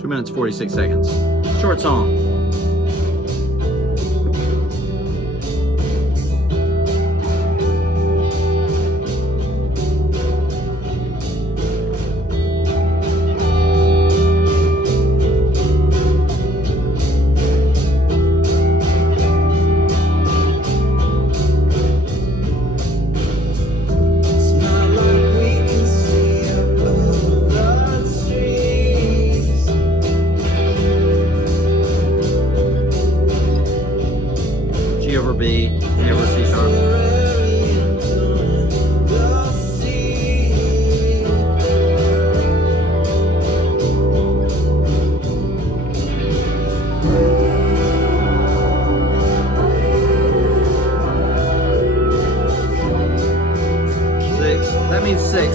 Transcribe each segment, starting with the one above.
2 minutes, 46 seconds. Short song. G over B, A over C sharp. Six. That means six.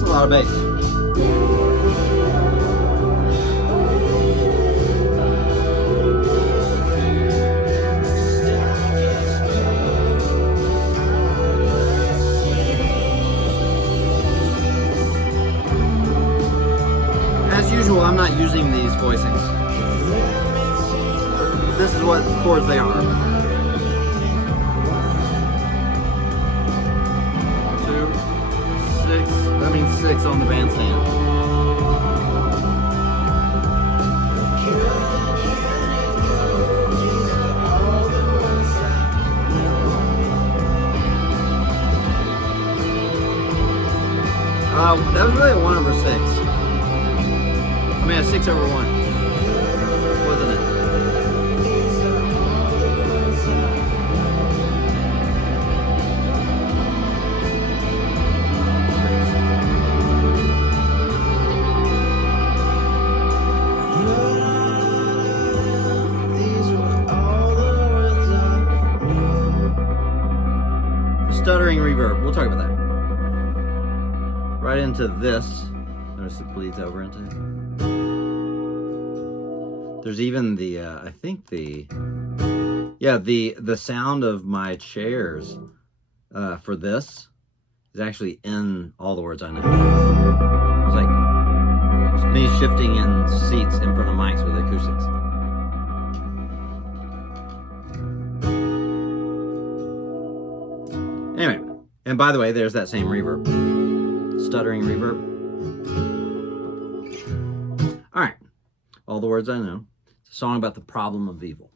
A lot of bass. As usual, I'm not using these voicings. This is what chords they are. 2, 6. That means 6 on the bandstand. That was really a 1 over 6. I mean, a 6 over 1. Wasn't it? Stuttering reverb. We'll talk about that. Right into this. Notice it bleeds over into. There's even the I think the sound of my chairs for this is actually in all the words I know. It's like it's me shifting in seats in front of mics with acoustics. Anyway, and by the way, there's that same reverb. Stuttering reverb. All right. All the words I know. It's a song about the problem of evil.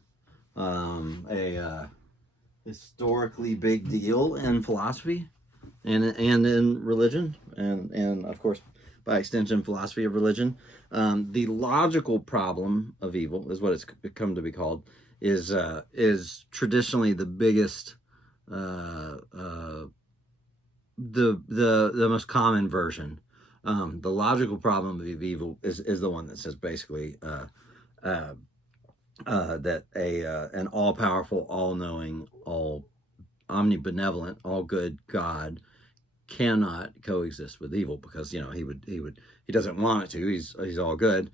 A historically big deal in philosophy and in religion and of course by extension philosophy of religion. The logical problem of evil is what it's come to be called. Is traditionally the biggest the most common version. The logical problem of evil is the one that says basically that an all-powerful, all-knowing, all omnibenevolent, all good God cannot coexist with evil because he doesn't want it to. He's all good.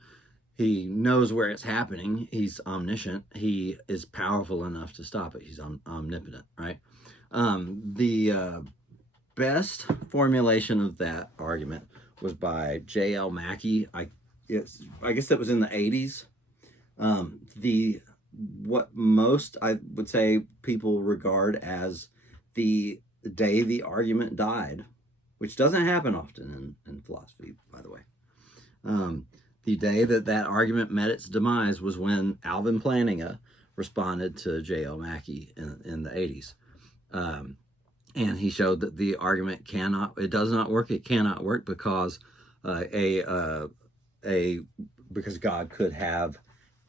He knows where it's happening. He's omniscient. He is powerful enough to stop it. He's omnipotent, right? The best formulation of that argument was by J.L. Mackie. I guess that was in the 80s. What most, I would say, people regard as the day the argument died, which doesn't happen often in philosophy, by the way. The day that argument met its demise was when Alvin Plantinga responded to J.L. Mackie in the 80s. And he showed that the argument does not work. It cannot work because because God could have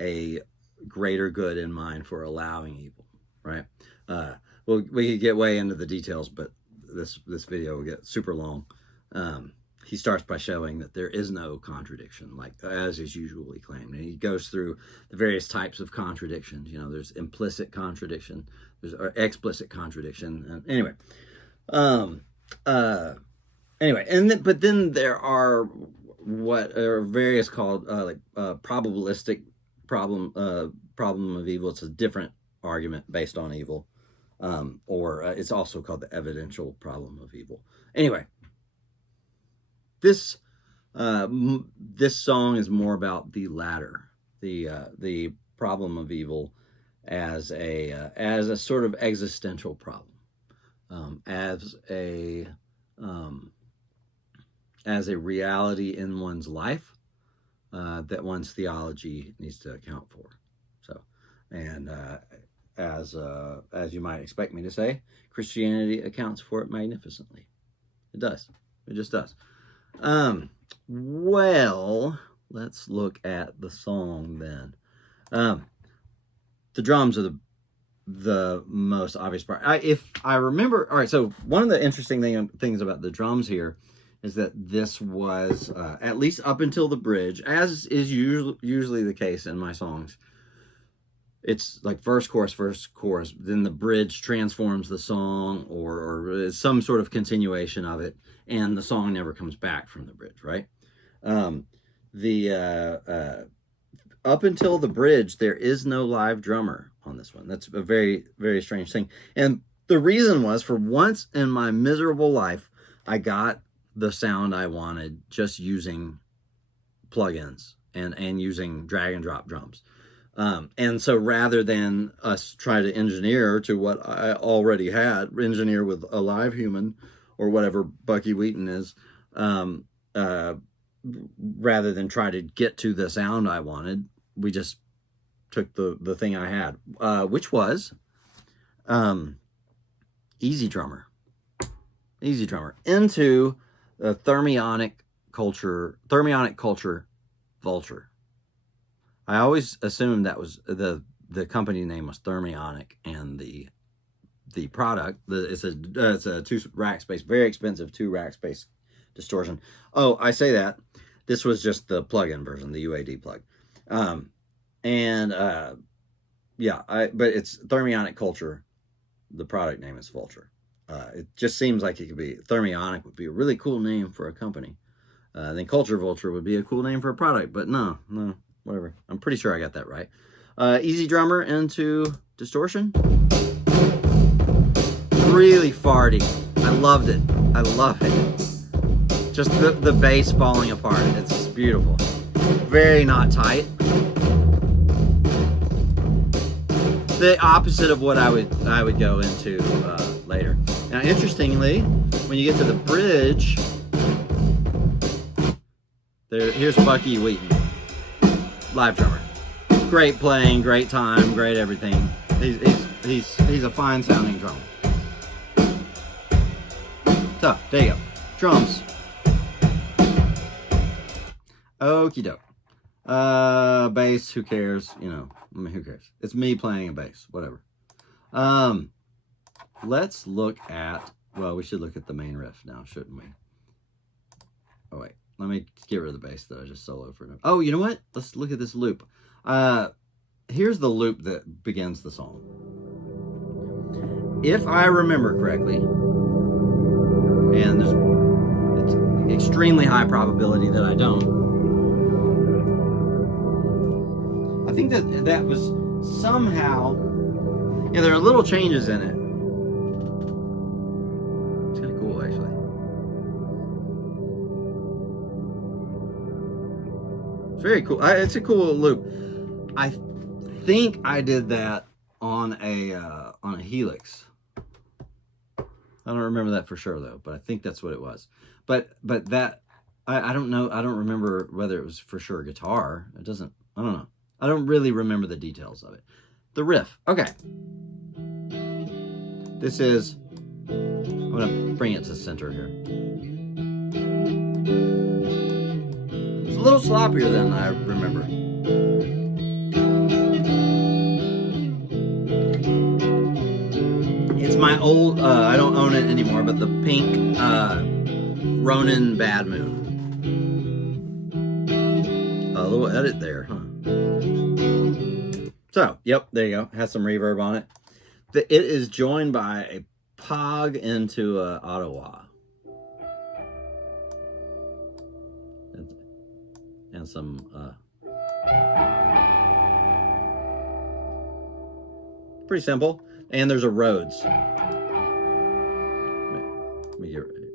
a greater good in mind for allowing evil, right? Well, we could get way into the details, but this video will get super long. he starts by showing that there is no contradiction, like as is usually claimed. And he goes through the various types of contradictions. You know, there's implicit contradiction, there's explicit contradiction. Anyway, but then there are what are various called probabilistic problem of evil. It's a different argument based on evil, or it's also called the evidential problem of evil. Anyway. This song is more about the latter, the problem of evil, as a sort of existential problem, as a reality in one's life that one's theology needs to account for. So, and as you might expect me to say, Christianity accounts for it magnificently. It does. It just does. Well, let's look at the song then. The drums are the most obvious part. If I remember, all right. So one of the interesting things about the drums here is that this was at least up until the bridge, as is usually the case in my songs. It's like verse, chorus, then the bridge transforms the song or some sort of continuation of it, and the song never comes back from the bridge, right? Up until the bridge, there is no live drummer on this one. That's a very, very strange thing. And the reason was, for once in my miserable life, I got the sound I wanted just using plugins and using drag and drop drums. And so rather than us try to engineer to what I already had, engineer with a live human or whatever Bucky Wheaton is, rather than try to get to the sound I wanted, we just took the thing I had, which was Easy Drummer into the thermionic culture Vulture. I always assumed that was the company name was Thermionic, and the product, it's a 2 rack space, very expensive 2 rack space distortion. Oh, I say that this was just the plug-in version, the UAD plug. But it's Thermionic Culture. The product name is Vulture. It just seems like it could be Thermionic would be a really cool name for a company. Then Culture Vulture would be a cool name for a product, but no, whatever. I'm pretty sure I got that right. Easy Drummer into distortion. Really farty. I loved it. I love it. Just the bass falling apart. It's beautiful. Very not tight. The opposite of what I would go into later. Now, interestingly, when you get to the bridge, here's Bucky Wheaton, live drummer. Great playing, great time, great everything. He's a fine sounding drummer. So there you go, drums. Okie doke. Bass, who cares? Who cares? It's me playing a bass, whatever. Let's look at, we should look at the main riff now, shouldn't we? Oh wait, let me get rid of the bass that I just soloed for now. Oh, you know what? Let's look at this loop. Here's the loop that begins the song. If I remember correctly, and it's extremely high probability that I don't, I think that was somehow, there are little changes in it. It's kind of cool, actually. It's very cool. It's a cool loop. I think I did that on a Helix. I don't remember that for sure though, but I think that's what it was. But that I don't know. I don't remember whether it was for sure guitar. I don't know. I don't really remember the details of it. The riff. Okay. This is, I'm gonna bring it to center here. It's a little sloppier than I remember. It's my old, I don't own it anymore, but the pink Ronin Bad Moon. little edit there, huh? So, yep, there you go. Has some reverb on it. It is joined by a Pog into Ottawa. And some pretty simple. And there's a Rhodes.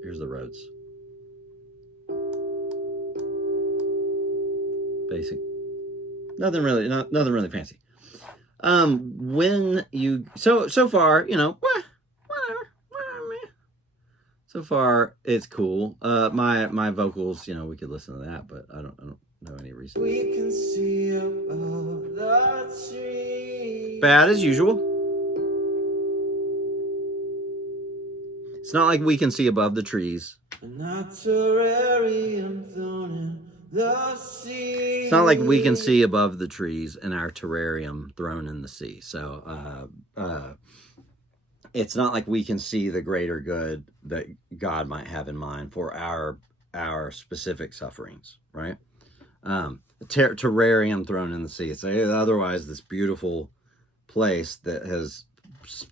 Here's the Rhodes. Basic. Nothing really fancy. When you so far, you know, whatever. So far it's cool. My vocals, you know, we could listen to that, but I don't know any reason. We can see above the trees. Bad as usual. It's not like we can see above the trees. It's not like we can see above the trees in our terrarium thrown in the sea. So it's not like we can see the greater good that God might have in mind for our specific sufferings, right? Terrarium thrown in the sea. It's otherwise this beautiful place that has,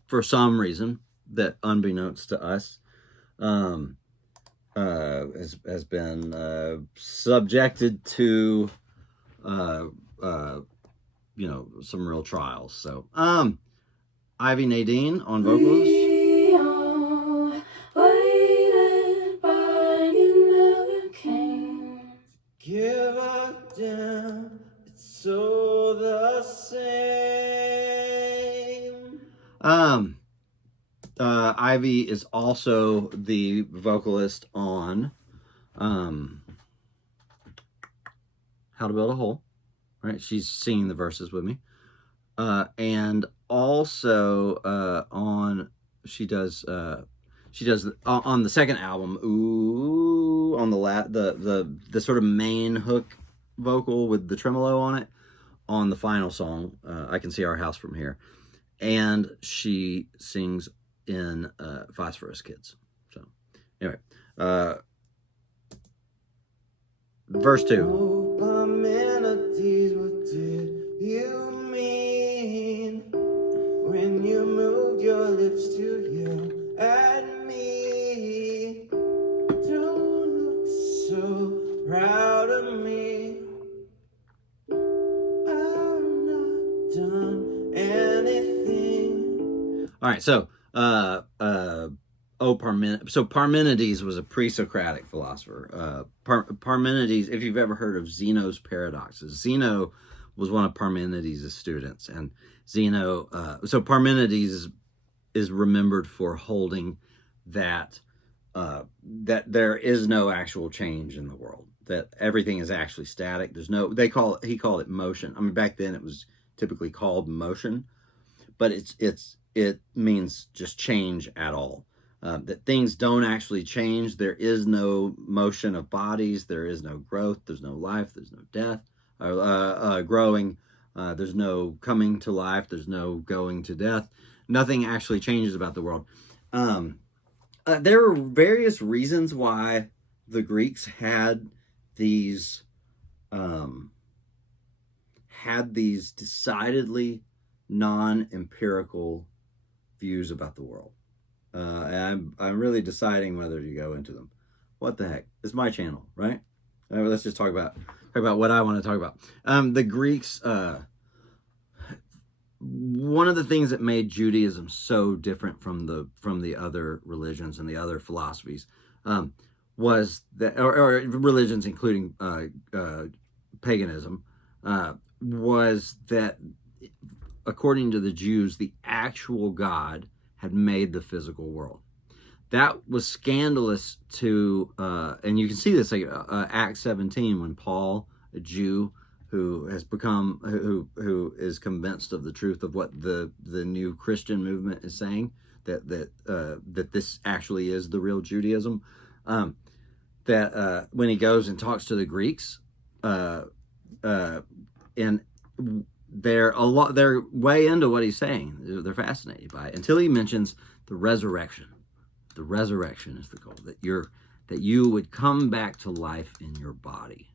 for some reason, that unbeknownst to us, has been subjected to, you know, some real trials. So, Ivy Nadine on vocals. We all waited, but you never came. Give up down, it's so the same. Ivy is also the vocalist on How to Build a Hole, right? She's singing the verses with me. And also she does on the second album, ooh, on the sort of main hook vocal with the tremolo on it on the final song, I Can See Our House From Here. And she sings in Phosphorus Kids. So anyway, verse 2. Oh, melodies, what did you mean when you moved your lips to yell at me? Don't look so proud of me. I've not done anything. All right, so Parmenides was a pre-Socratic philosopher. Parmenides, if you've ever heard of Zeno's paradoxes, Zeno was one of Parmenides' students, and Zeno. So Parmenides is remembered for holding that that there is no actual change in the world, that everything is actually static. There's no. He called it motion. I mean, back then it was typically called motion, but it means just change at all. That things don't actually change. There is no motion of bodies. There is no growth. There's no life. There's no death. Growing. There's no coming to life. There's no going to death. Nothing actually changes about the world. There are various reasons why the Greeks had these decidedly non-empirical views about the world. And I'm really deciding whether to go into them. What the heck? It's my channel, right? Let's just talk about what I want to talk about. The Greeks, one of the things that made Judaism so different from the other religions and the other philosophies was that, or religions including paganism, was that according to the Jews, the actual God had made the physical world. That was scandalous to, and you can see this like Acts 17 when Paul, a Jew who has become, who is convinced of the truth of what the new Christian movement is saying, that this actually is the real Judaism. That when he goes and talks to the Greeks, and they're way into what he's saying. They're fascinated by it until he mentions the resurrection. The resurrection is the goal, that you would come back to life in your body.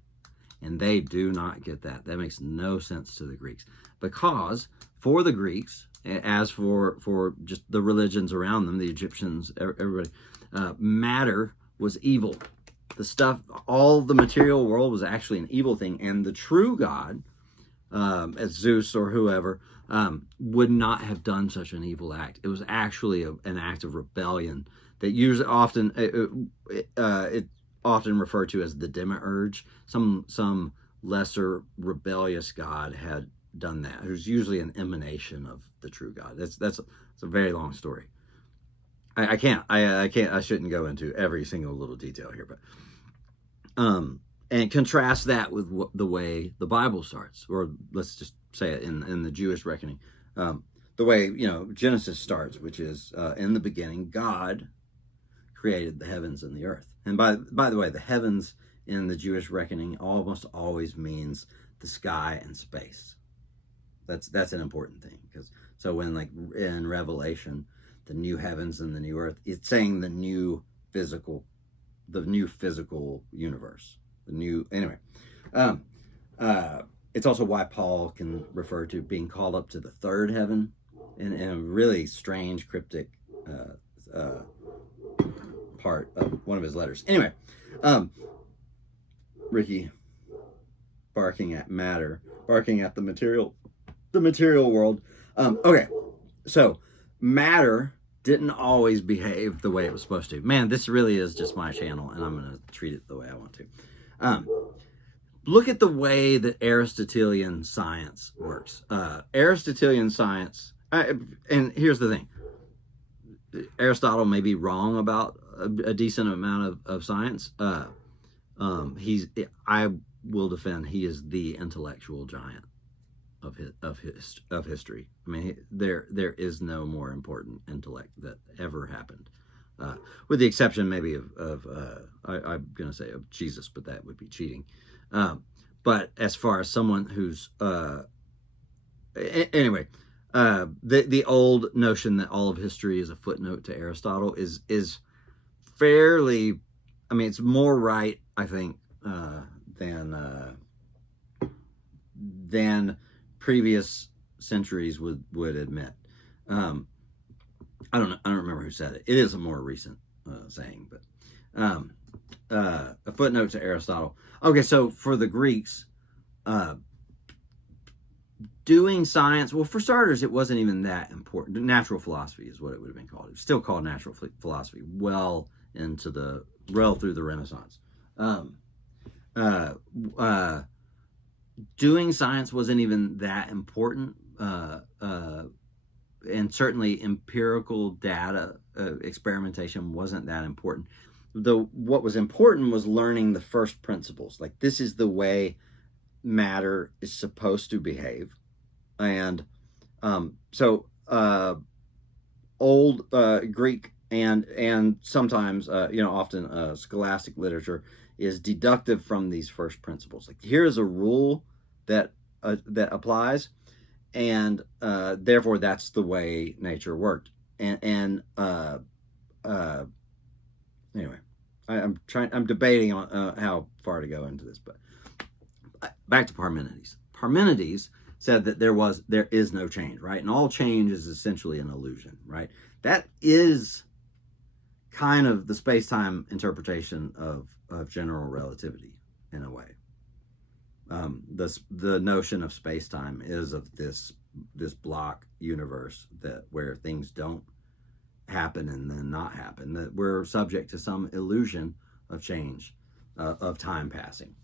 And they do not get that. That makes no sense to the Greeks. Because for the Greeks, as for just the religions around them, the Egyptians, everybody, matter was evil. The stuff, all the material world was actually an evil thing. And the true God, as Zeus or whoever, would not have done such an evil act. It was actually an act of rebellion that usually often it often referred to as the demiurge. Some lesser rebellious god had done that. It was usually an emanation of the true God. That's a very long story. I shouldn't go into every single little detail here, but and contrast that with the way the Bible starts, or let's just say it in the Jewish reckoning, the way Genesis starts, which is in the beginning God created the heavens and the earth. And by the way, the heavens in the Jewish reckoning almost always means the sky and space. That's an important thing, because so when, like, in Revelation, the new heavens and the new earth, it's saying the new physical universe. It's also why Paul can refer to being called up to the third heaven in a really strange, cryptic part of one of his letters. Anyway, Ricky barking at the material world. Okay, so matter didn't always behave the way it was supposed to. Man, this really is just my channel, and I'm going to treat it the way I want to. Look at the way that Aristotelian science works. Aristotelian science, and here's the thing. Aristotle may be wrong about a decent amount of science. I will defend he is the intellectual giant of history. I mean, there is no more important intellect that ever happened, with the exception maybe of I'm going to say of Jesus, but that would be cheating. But as far as someone who's anyway, the old notion that all of history is a footnote to Aristotle is fairly, I mean, it's more right, I think, than previous centuries would admit. I don't remember who said it. It is a more recent saying, but a footnote to Aristotle. Okay, so for the Greeks, doing science, well, for starters, it wasn't even that important. Natural philosophy is what it would have been called. It was still called natural philosophy well through the Renaissance. Doing science wasn't even that important, and certainly empirical data experimentation wasn't that important. What was important was learning the first principles. Like, this is the way matter is supposed to behave. And so old Greek and sometimes often scholastic literature is deductive from these first principles. Like, here's a rule that applies, and therefore that's the way nature worked. And anyway, I'm debating on how far to go into this, but back to Parmenides. Parmenides said that there is no change, right? And all change is essentially an illusion, right? That is kind of the space-time interpretation of general relativity in a way. The notion of space-time is of this block universe where things don't happen and then not happen, that we're subject to some illusion of change, of time passing,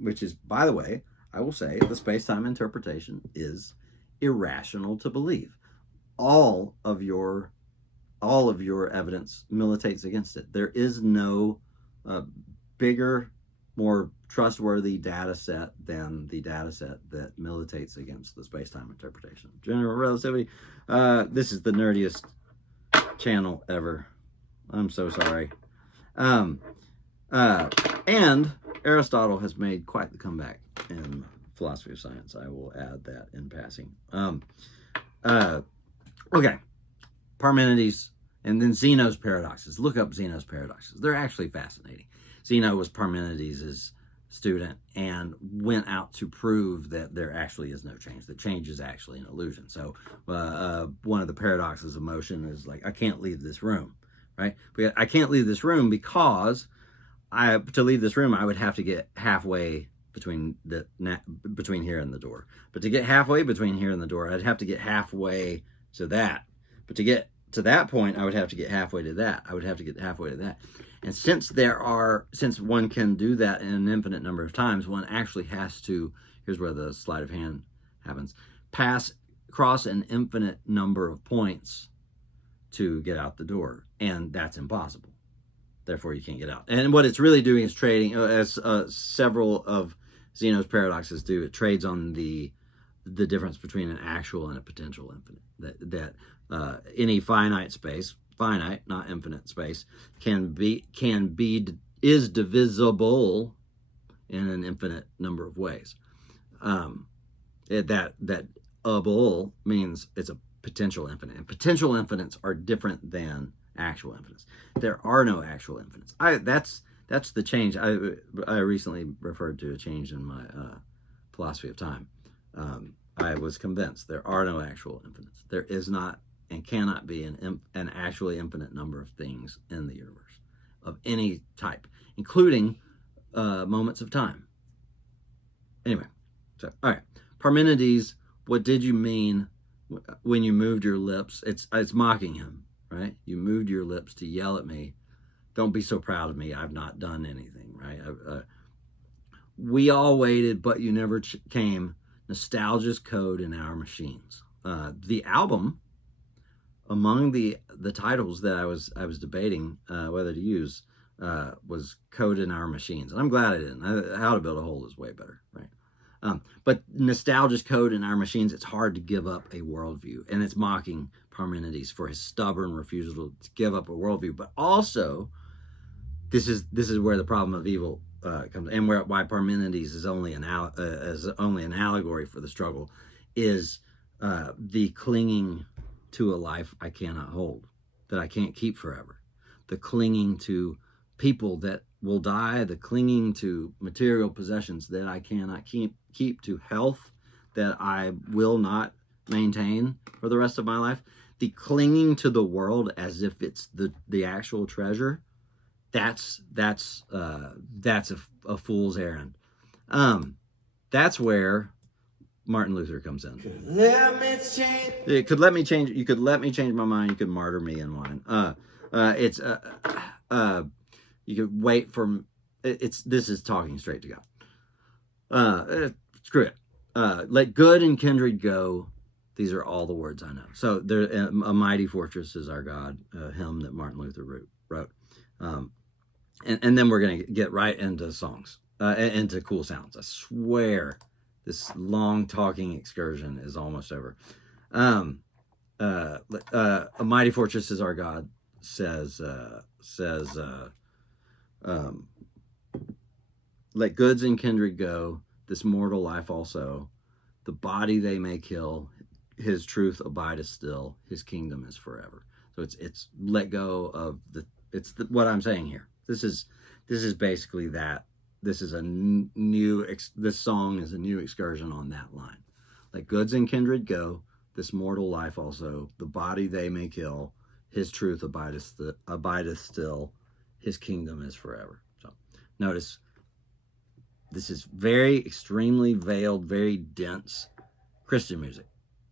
which is, by the way, I will say, the space-time interpretation is irrational to believe. All of your evidence militates against it. There is no bigger, more trustworthy data set than the data set that militates against the space-time interpretation. General relativity. This is the nerdiest channel ever. I'm so sorry. And Aristotle has made quite the comeback in philosophy of science. I will add that in passing. Okay. Parmenides, and then Zeno's paradoxes. Look up Zeno's paradoxes. They're actually fascinating. Zeno was Parmenides' student and went out to prove that there actually is no change, that change is actually an illusion. So one of the paradoxes of motion is like, I can't leave this room, right? But I can't leave this room because to leave this room, I would have to get halfway between here and the door. But to get halfway between here and the door, I'd have to get halfway to that. But to get to that point, I would have to get halfway to that. I would have to get halfway to that. And since one can do that in an infinite number of times, one actually has to, here's where the sleight of hand happens, cross an infinite number of points to get out the door. And that's impossible. Therefore, you can't get out. And what it's really doing is trading, as several of Zeno's paradoxes do, it trades on the difference between an actual and a potential infinite. That any finite space, finite, not infinite space, is divisible in an infinite number of ways. That able means it's a potential infinite, and potential infinites are different than actual infinites. There are no actual infinites. That's the change. I recently referred to a change in my philosophy of time. I was convinced there are no actual infinites. There is not and cannot be an actually infinite number of things in the universe of any type, including moments of time. Anyway, so all right, Parmenides, what did you mean when you moved your lips? It's mocking him, right? You moved your lips to yell at me. Don't be so proud of me. I've not done anything, right? We all waited, but you never came. Nostalgia's code in our machines. The album, among the titles that I was debating whether to use, was Code in Our Machines. And I'm glad I didn't. How to Build a Hole is way better, right? But Nostalgia's Code in Our Machines, it's hard to give up a worldview. And it's mocking Parmenides for his stubborn refusal to give up a worldview. But also, this is where the problem of evil comes, and why Parmenides is only an allegory for the struggle, is the clinging to a life I cannot hold, that I can't keep forever, the clinging to people that will die, the clinging to material possessions that I cannot keep, to health that I will not maintain for the rest of my life, the clinging to the world as if it's the actual treasure. That's a fool's errand. That's where Martin Luther comes in. You could let me change my mind. You could martyr me in wine. You could wait for this is talking straight to God. Screw it. Let good and kindred go. These are all the words I know. So there, a mighty fortress is our God, a hymn that Martin Luther wrote. And then we're going to get right into songs, into cool sounds. I swear this long talking excursion is almost over. A mighty fortress is our God, says let goods and kindred go, this mortal life also. The body they may kill, his truth abideth still, his kingdom is forever. So it's let go of what I'm saying here. This is basically that. This song is a new excursion on that line. Let goods and kindred go, this mortal life also. The body they may kill, his truth abideth still, his kingdom is forever. So notice, this is very extremely veiled, very dense Christian music,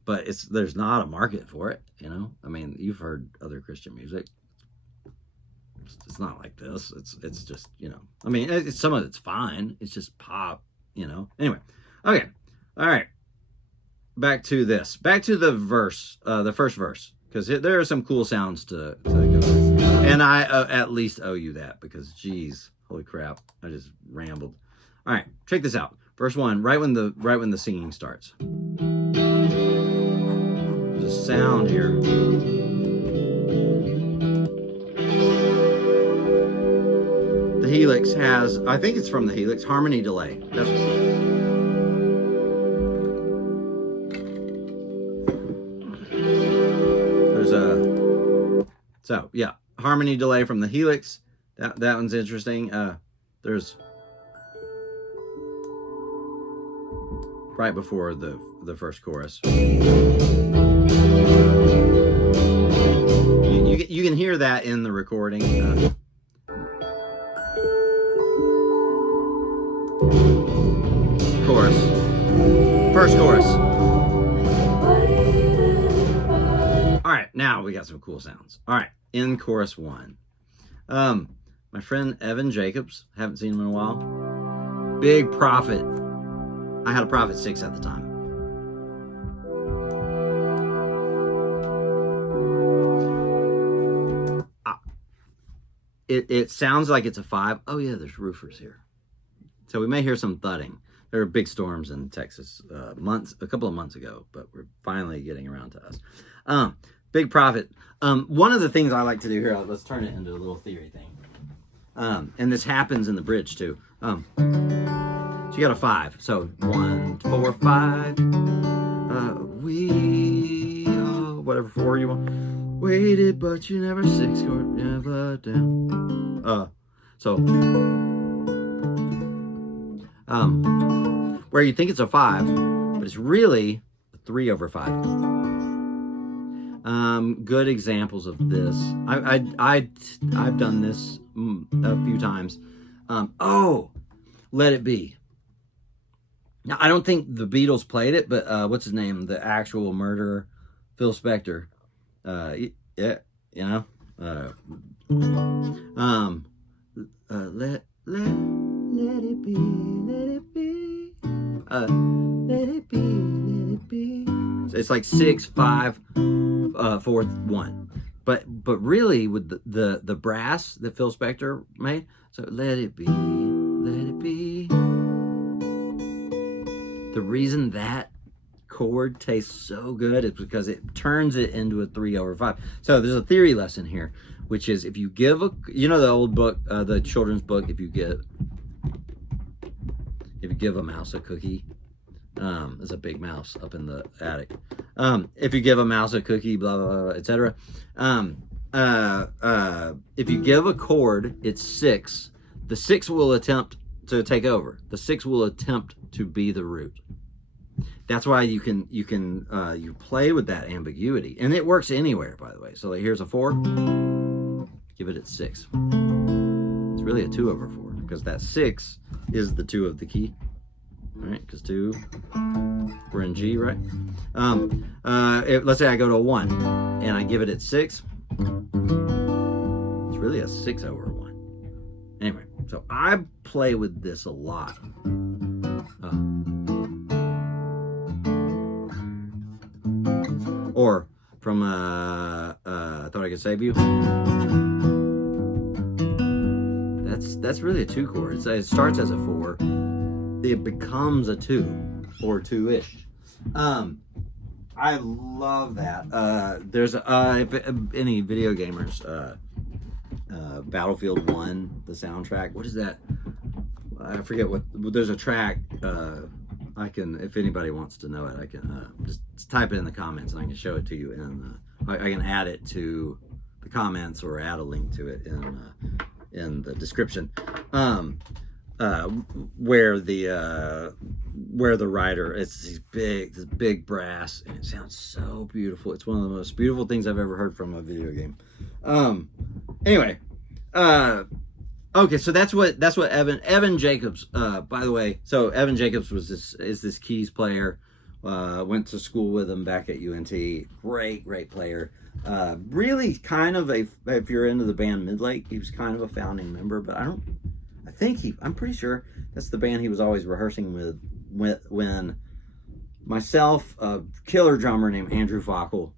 but there's not a market for it. I mean, you've heard other Christian music. It's not like this. It's just, I mean, some of it's fine. It's just pop, Anyway, okay, all right. Back to the verse, the first verse, because there are some cool sounds to go with. And I at least owe you that, because, geez, holy crap, I just rambled. All right, check this out. Verse 1, right when the singing starts. There's a sound here. The Helix has, I think it's from the Helix, harmony delay. So yeah, harmony delay from the Helix. That one's interesting. There's right before the first chorus. You can hear that in the recording. Chorus. First chorus. All right, now we got some cool sounds. All right, in chorus 1. My friend Evan Jacobs, haven't seen him in a while. Big Prophet. I had a Prophet 6 at the time. It sounds like it's a 5. Oh yeah, there's roofers here. So we may hear some thudding. There were big storms in Texas a couple of months ago, but we're finally getting around to us. Big Prophet. One of the things I like to do here, let's turn it into a little theory thing. And this happens in the bridge too. So you got a 5. So 1, 4, 5. Whatever 4 you want. Waited, but you never 6 chord, never down. Where you think it's a 5, but it's really a 3/5. Good examples of this. I've done this a few times. Let It Be. Now I don't think the Beatles played it, but what's his name? The actual murderer, Phil Spector. Let it be, let it be, let it be, let it be. So it's like 6, 5, 4, 1, but really with the brass that Phil Spector made. So let it be, let it be. The reason that chord tastes so good is because it turns it into a 3/5. So there's a theory lesson here, which is if you give the old book, the children's book, if you give a mouse a cookie, there's a big mouse up in the attic. If you give a mouse a cookie, blah blah blah, etc. If you give a chord, it's 6. The 6 will attempt to take over. The 6 will attempt to be the root. That's why you play with that ambiguity, and it works anywhere, by the way. So like, here's a 4. Give it its 6. It's really a 2/4 because that 6 is the 2 of the key. All right, because 2, we're in G, right? Let's say I go to a 1 and I give it its 6. It's really a 6/1. Anyway, so I play with this a lot. Or from I Thought I Could Save You. That's really a 2 chord. It starts as a 4. It becomes a 2 or 2-ish. I love that. There's if any video gamers, Battlefield 1, the soundtrack. What is that? I forget what. There's a track. I can, if anybody wants to know it, I can just type it in the comments and I can show it to you. And I can add it to the comments or add a link to it in the description. Where the writer, it's this big brass, and it sounds so beautiful. It's one of the most beautiful things I've ever heard from a video game. Anyway, okay, so that's what Evan Jacobs. By the way, so Evan Jacobs is this keys player. Went to school with him back at UNT. Great player. Really kind of if you're into the band Midlake, he was kind of a founding member, but I'm pretty sure that's the band he was always rehearsing with when myself, a killer drummer named Andrew Fackel,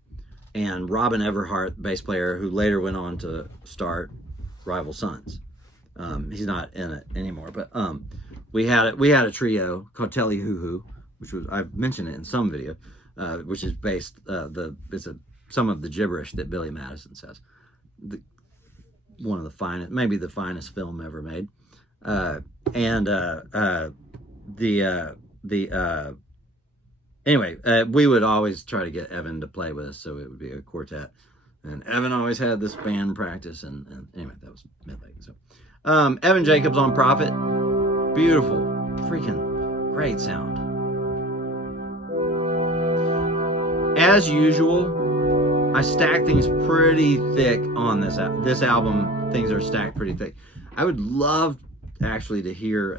and Robin Everhart, bass player, who later went on to start Rival Sons. He's not in it anymore, but we had a trio called Telly Hoo Hoo, which was, I've mentioned it in some video, which is based some of the gibberish that Billy Madison says. One of the finest, maybe the finest film ever made. Anyway, we would always try to get Evan to play with us, so it would be a quartet. And Evan always had this band practice, and anyway, that was Midlake. So, Evan Jacobs on Prophet, beautiful, freaking great sound. as usual, I stack things pretty thick on this album. Things are stacked pretty thick. I would love actually to hear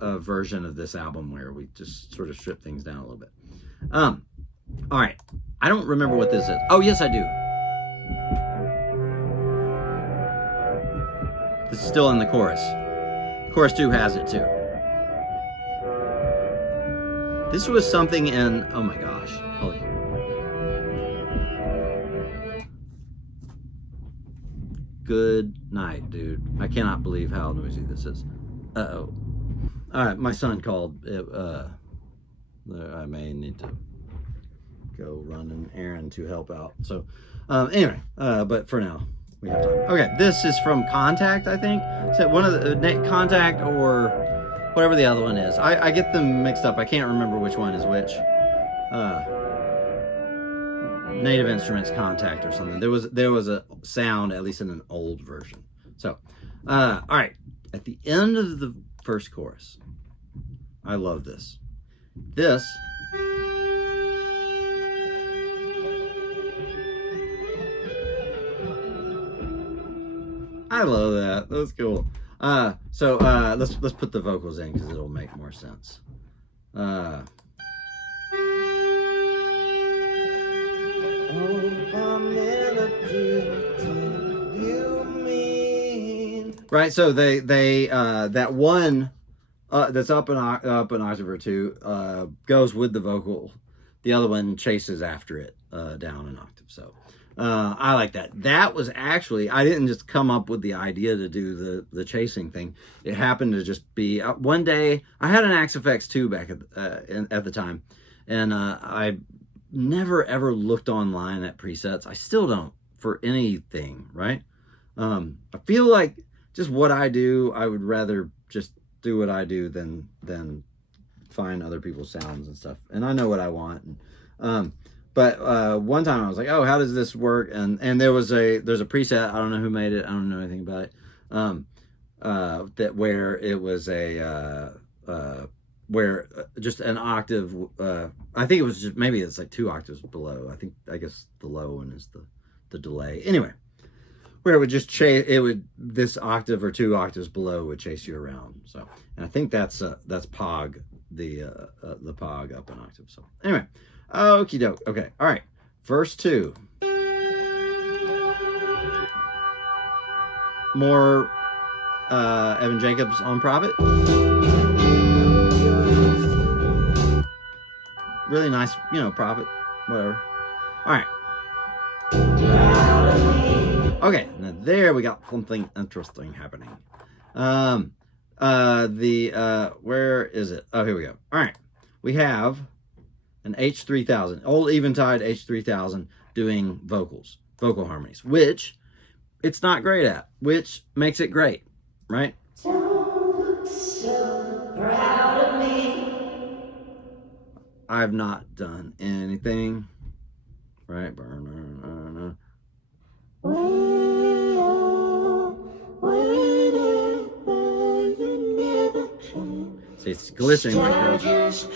a version of this album where we just sort of strip things down a little bit. All right, I don't remember what this is. Oh yes, I do. This is still in the chorus. Chorus 2 has it too. This was something in, oh my gosh, holy. Good night, dude. I cannot believe how noisy this is. Uh-oh. All right, my son called. I may need to go run an errand to help out. So anyway, but for now, we have time. Okay, this is from Contact, I think. So one of the Contact or whatever the other one is. I get them mixed up. I can't remember which one is which. Native Instruments Contact or something. There was a sound, at least in an old version. So, all right. At the end of the first chorus, I love this. This I love that. That's cool. So let's put the vocals in because it'll make more sense. Right, so they that one that's up an octave or two goes with the vocal. The other one chases after it down an octave. So I like that. That was actually, I didn't just come up with the idea to do the chasing thing. It happened to just be one day. I had an Axe FX2 back at the time, and I never ever looked online at presets. I still don't for anything, right? I feel like just what I do, I would rather just do what I do than find other people's sounds and stuff. And I know what I want. But one time I was like, oh, how does this work? And there's a preset. I don't know who made it. I don't know anything about it. That where it was where just an octave. I think it was just, maybe it's like 2 octaves below. I guess the low one is the delay. Anyway, where it would just chase, this octave or 2 octaves below would chase you around. So, and I think that's Pog, the Pog up an octave. So anyway, okie doke. Okay, all right. Verse 2. More Evan Jacobs on Prophet. Really nice, Prophet, whatever. All right. Okay, now there we got something interesting happening. Where is it? Oh, here we go. All right, we have an H3000, old Eventide H3000 doing vocal harmonies, which it's not great at, which makes it great, right? Don't look so proud of me. I've not done anything, right? See, it's glitching like this.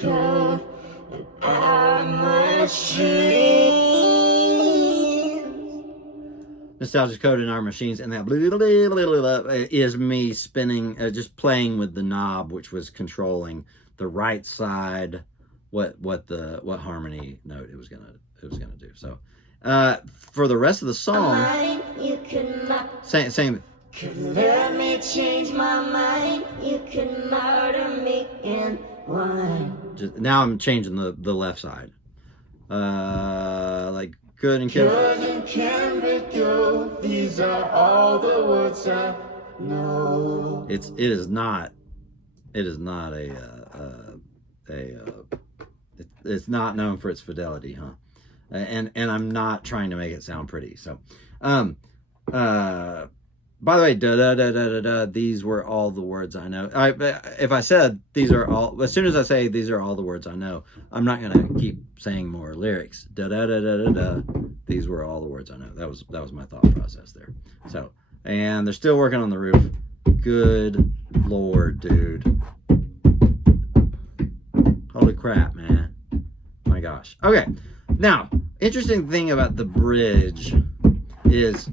Nostalgia's code in our machines, and that blah, blah, blah, blah, blah, is me spinning, just playing with the knob, which was controlling the right side, what harmony note it was gonna do. So, for the rest of the song, same. Could let me change my mind. You can murder me in one. Now I'm changing the left side. Like good and can be go. These are all the words I know. It is not it's not known for its fidelity, huh? And I'm not trying to make it sound pretty. So, by the way, da da da da da da. These were all the words I know. If I said these are all, as soon as I say these are all the words I know, I'm not gonna keep saying more lyrics. Da da da da da da. These were all the words I know. That was my thought process there. So, and they're still working on the roof. Good Lord, dude. Holy crap, man. My gosh. Okay. Now, interesting thing about the bridge is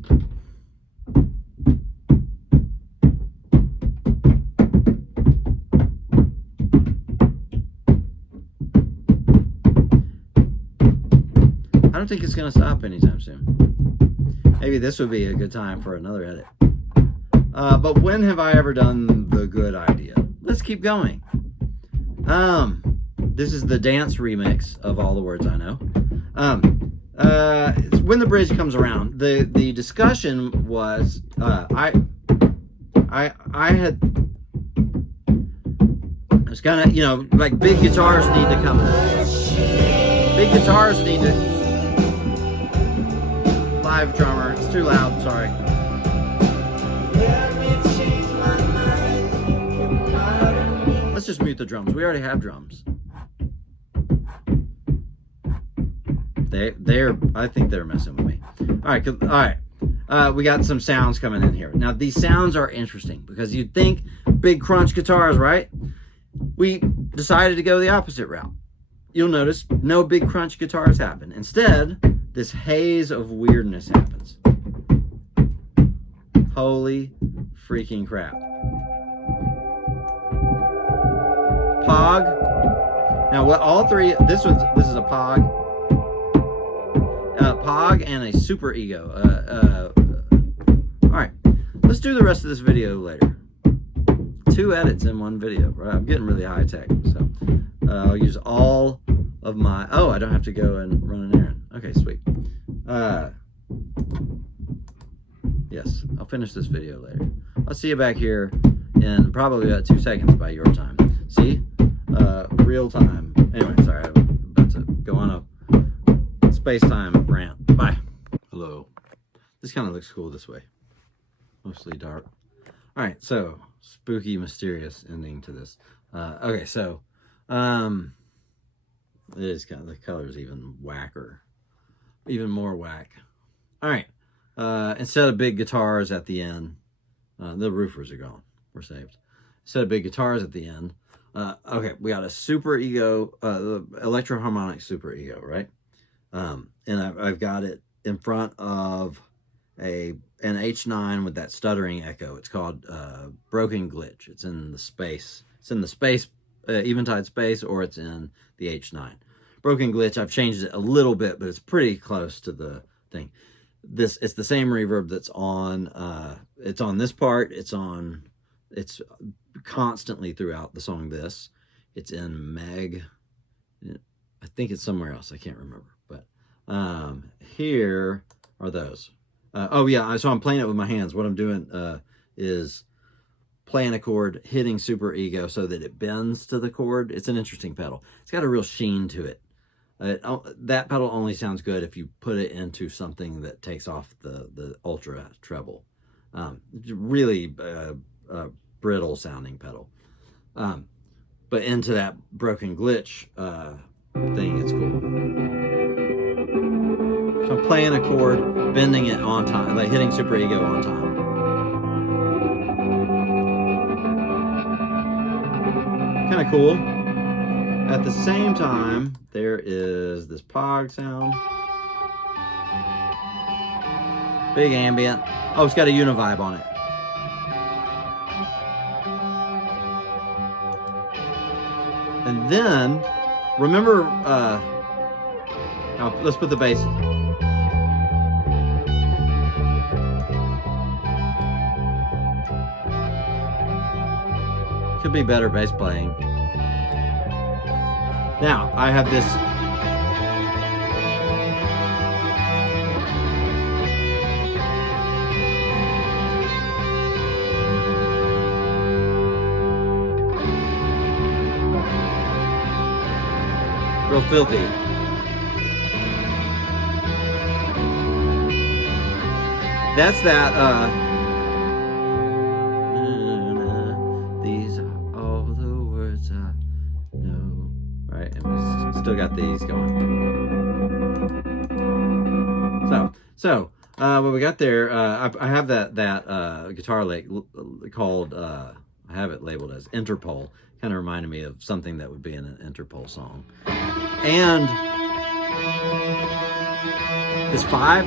I don't think it's going to stop anytime soon. Maybe this would be a good time for another edit. But when have I ever done the good idea? Let's keep going. This is the dance remix of All the Words I Know. It's when the bridge comes around. The discussion was I was kind of, you know, like big guitars need to come. Big guitars need to. Live drummer. It's too loud. Sorry. Let's just mute the drums. We already have drums. I think they're messing with me. All right. We got some sounds coming in here. Now, these sounds are interesting because you'd think big crunch guitars, right? We decided to go the opposite route. You'll notice no big crunch guitars happen. Instead, this haze of weirdness happens. Holy freaking crap. Pog. Now, what all three, this is a Pog. Pog and a super ego. All right, let's do the rest of this video later. 2 edits in one video. Right? I'm getting really high tech, so I'll use all of my. Oh, I don't have to go and run an errand. Okay, sweet. Yes, I'll finish this video later. I'll see you back here in probably about 2 seconds by your time. See, real time. Anyway, sorry, I'm about to go on a space-time rant. Bye. Hello. This kind of looks cool this way. Mostly dark. All right, so spooky, mysterious ending to this. Okay, so it is kind of, the color's even whacker, even more whack. All right, instead of big guitars at the end, the roofers are gone. We're saved. Instead of big guitars at the end, okay, we got a super ego, the electroharmonic super ego, right? And I've got it in front of an H9 with that stuttering echo. It's called Broken Glitch. It's in the space. It's in the space, eventide space, or it's in the H9. Broken Glitch, I've changed it a little bit, but it's pretty close to the thing. It's the same reverb that's on, it's on this part. It's constantly throughout the song this. It's in Meg. I think it's somewhere else. I can't remember. But here are those. Oh, yeah. So I'm playing it with my hands. What I'm doing is playing a chord, hitting super ego so that it bends to the chord. It's an interesting pedal. It's got a real sheen to it. That pedal only sounds good if you put it into something that takes off the ultra treble. It's really brittle sounding pedal. But into that Broken Glitch thing, it's cool. So I'm playing a chord, bending it on time, like hitting super ego on time. Kind of cool. At the same time, there is this Pog sound. Big ambient. Oh, it's got a univibe on it. And then, remember, now let's put the bass in. Could be better bass playing. Now, I have this. Real filthy. That's that, these are all the words I know. Right, and we still got these going. So what we got there, I have that guitar lick called, I have it labeled as Interpol. Kind of reminded me of something that would be in an Interpol song. And it's 5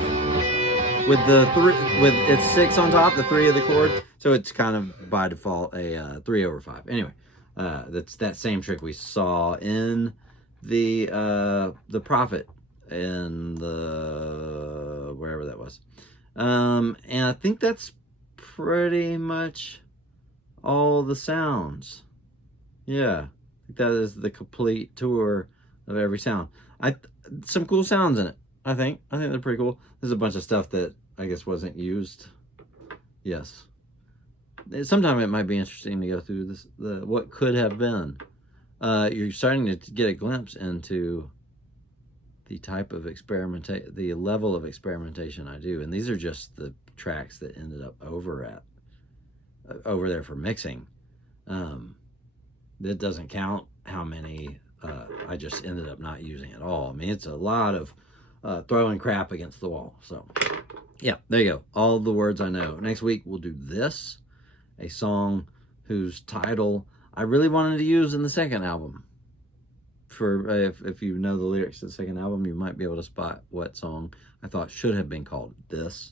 with the 3, with it's 6 on top, the 3 of the chord, so it's kind of by default a 3/5. Anyway, that's that same trick we saw in the Prophet in the wherever that was, and I think that's pretty much all the sounds. Yeah, I think that is the complete tour of every sound. Some cool sounds in it. I think they're pretty cool. There's a bunch of stuff that I guess wasn't used. Yes. Sometime it might be interesting to go through this, what could have been. You're starting to get a glimpse into the type of the level of experimentation I do, and these are just the tracks that ended up over there for mixing. That doesn't count how many I just ended up not using at all. I mean, it's a lot of throwing crap against the wall. So, yeah, there you go. All the words I know. Next week, we'll do this, a song whose title I really wanted to use in the second album. For if you know the lyrics to the second album, you might be able to spot what song I thought should have been called this.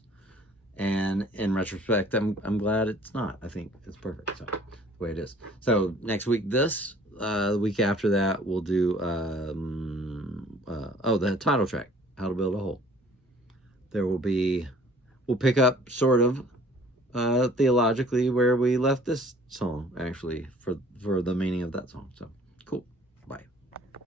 And in retrospect, I'm glad it's not. I think it's perfect. So, the way it is. So, next week, this. The week after that, we'll do the title track, How to Build a Hole. We'll pick up sort of theologically where we left this song, actually, for the meaning of that song. So